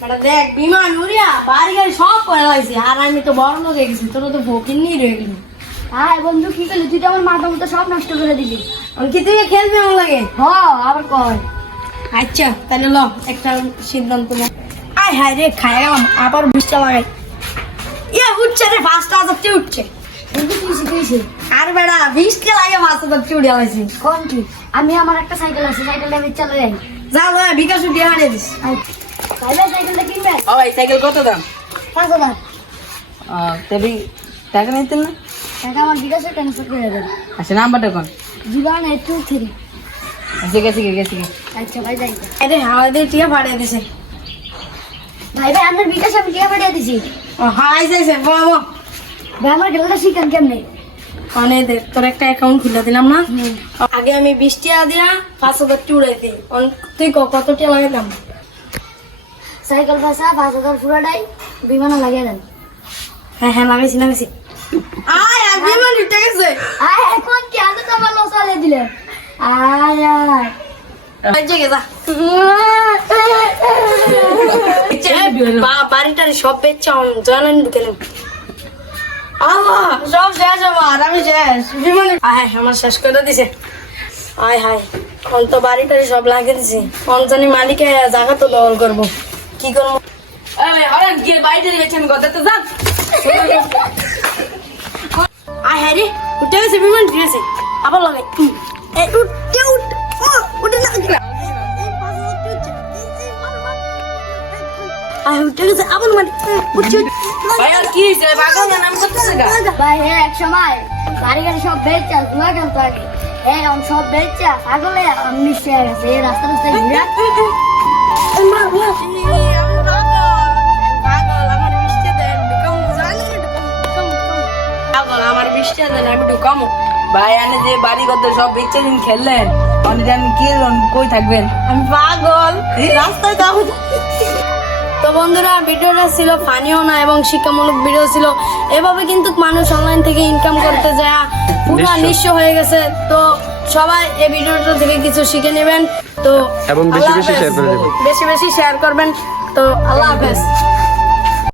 বেটা দেখ বিমান উড়িয়া বাড়ি গাড়ি সব করে আর আমি তো বড় লোক গেছি তোর তো ভোকিন নিয়ে রয়ে গেলি। হ্যাঁ বন্ধু কি করলি? তুই তো আমার মাথা মতো সব নষ্ট করে দিলি। কি তুই খেলবি আমার লাগে? হ আবার কয়। আচ্ছা তাহলে ল একটা সিদ্ধান্ত নে। আয় হায় রে খাই গেলাম আবার বিষটা লাগাই। ইয়ে উঠছে রে ফার্স্ট হাজারটি উঠছে। আর বেড়া বিষটা লাগে ফার্স্ট হাজারটি উড়ে লাইছি কোন কি আমি আমার একটা সাইকেল আছে সাইকেলটা আমি চালাই যাই যা যা বিকাশ উঠিয়ে হারিয়ে দিস। সাইকেলটা কিনবে ও সাইকেল কত দাম? পাঁচ হাজার। তবে টাকা নিতেন না? টাকা আমার বিকাশে ট্রান্সফার করে দেন আচ্ছা নাম্বারটা কোন? জীবন এইট টু থ্রি আচ্ছা গেছি গেছি। আচ্ছা ভাই যাই। আরে আমাদের টিয়া ফাটিয়ে দিছে। ভাই ভাই আপনার বিকাশ আমি টিয়া পাঠিয়ে দিছি। ও হাই যাইছে বাবা ভাই আমার খেলাটা শিখান কেমনে? মানে দেখ তোর একটা অ্যাকাউন্ট খুলে দিলাম না? আগে আমি বিশ টাকা দিয়া পাঁচ হাজার টি উড়াই দিই। তুই কত টাকা লাগাইলাম সাইকেল পাঁচ হাজার পুরোটাই বিমানে লাগিয়ে দেন। হ্যাঁ হ্যাঁ লাগাইছি লাগাইছি। আয় আর বিমান উঠে গেছে। আয় এখন কি? তো আমার লস আলে দিলে। আয় আয়। বাড়িটারি সব নেব সব শেষ আমি শেষ বিমানে আয় আমার শেষ করে দিছে। আয় হায় এখন তো বাড়িটারি সব লাগিয়ে দিছে। পঞ্চানি মালিকে জায়গা তো দখল করব। কি করব? হরেন গিয়ে বাইরে গেছেন কথা তো যান। আয় হ্যাঁ রে উঠে গেছে বিমান উঠে গেছে আবার লাগাই। উম, সব বেচছে ধোয়া খেলতো আগে এই আমি সব বেচছে আগলে আমি মিশে গেছে। এই রাস্তা রাস্তায় ঘুরে আমি আমার বৃষ্টি দেন, আমি ঢুকামো ভাই আনে যে বাড়ি কত সব বেচে দিন খেললেন। অনেক জানি কি কই থাকবেন? আমি পাগল। রাস্তায় যাব তো বন্ধুরা ভিডিওটা ছিল ফানিও না এবং শিক্ষামূলক ভিডিও ছিল। এভাবে কিন্তু মানুষ অনলাইন থেকে ইনকাম করতে যায়। পুরো নিঃস্ব হয়ে গেছে। তো সবাই এই ভিডিওটা থেকে কিছু শিখে নেবেন। তো এবং বেশি বেশি করে দেবেন। বেশি বেশি শেয়ার করবেন। তো আল্লাহ হাফেজ।